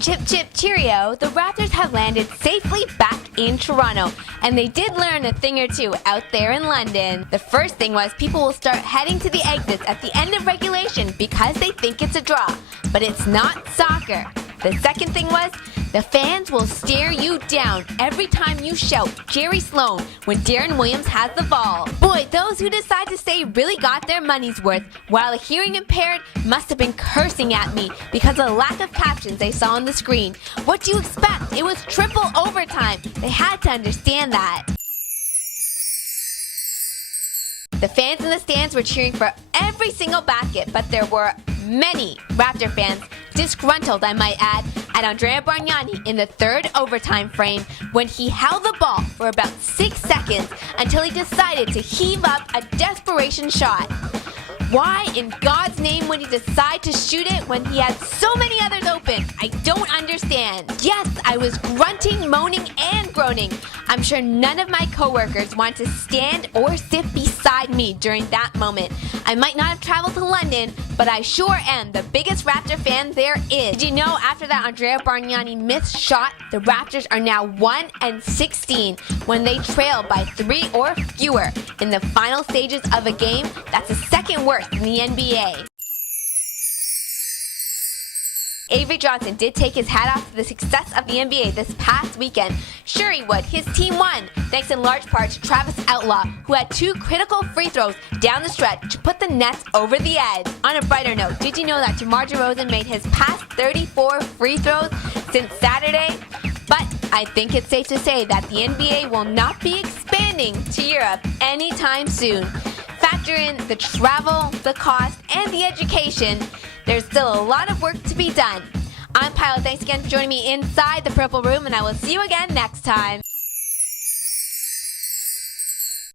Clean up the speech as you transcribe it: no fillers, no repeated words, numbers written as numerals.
Chip chip cheerio, the Raptors have landed safely back in Toronto, and they did learn a thing or two out there in London. The first thing was people will start heading to the exits at the end of regulation because they think it's a draw, but it's not soccer. The second thing was, the fans will stare you down every time you shout Jerry Sloan when Darren Williams has the ball. Boy, those who decide to stay really got their money's worth, while the hearing impaired must have been cursing at me because of the lack of captions they saw on the screen. What do you expect? It was triple overtime. They had to understand that. The fans in the stands were cheering for every single basket, but there were many Raptor fans, disgruntled I might add, at Andrea Bargnani in the third overtime frame when he held the ball for about 6 seconds until he decided to heave up a desperation shot. Why in God's name would he decide to shoot it when he had so many others open? I don't understand. Yes, I was grunting, moaning, and groaning. I'm sure none of my coworkers want to stand or sit beside me during that moment. I might not have traveled to London, but I sure am the biggest Raptor fan there is. Did you know after that Andrea Bargnani missed shot, the Raptors are now 1-16 when they trail by 3 or fewer in the final stages of a game? That's the second worst in the NBA. Avery Johnson did take his hat off to the success of the NBA this past weekend. Sure he would. His team won, thanks in large part to Travis Outlaw, who had 2 critical free throws down the stretch to put the Nets over the edge. On a brighter note, did you know that DeMar DeRozan made his past 34 free throws since Saturday? But I think it's safe to say that the NBA will not be expanding to Europe anytime soon. Factor in the travel, the cost, and the education. There's still a lot of work to be done. I'm Pilot. Thanks again for joining me inside the Purple Room, and I will see you again next time.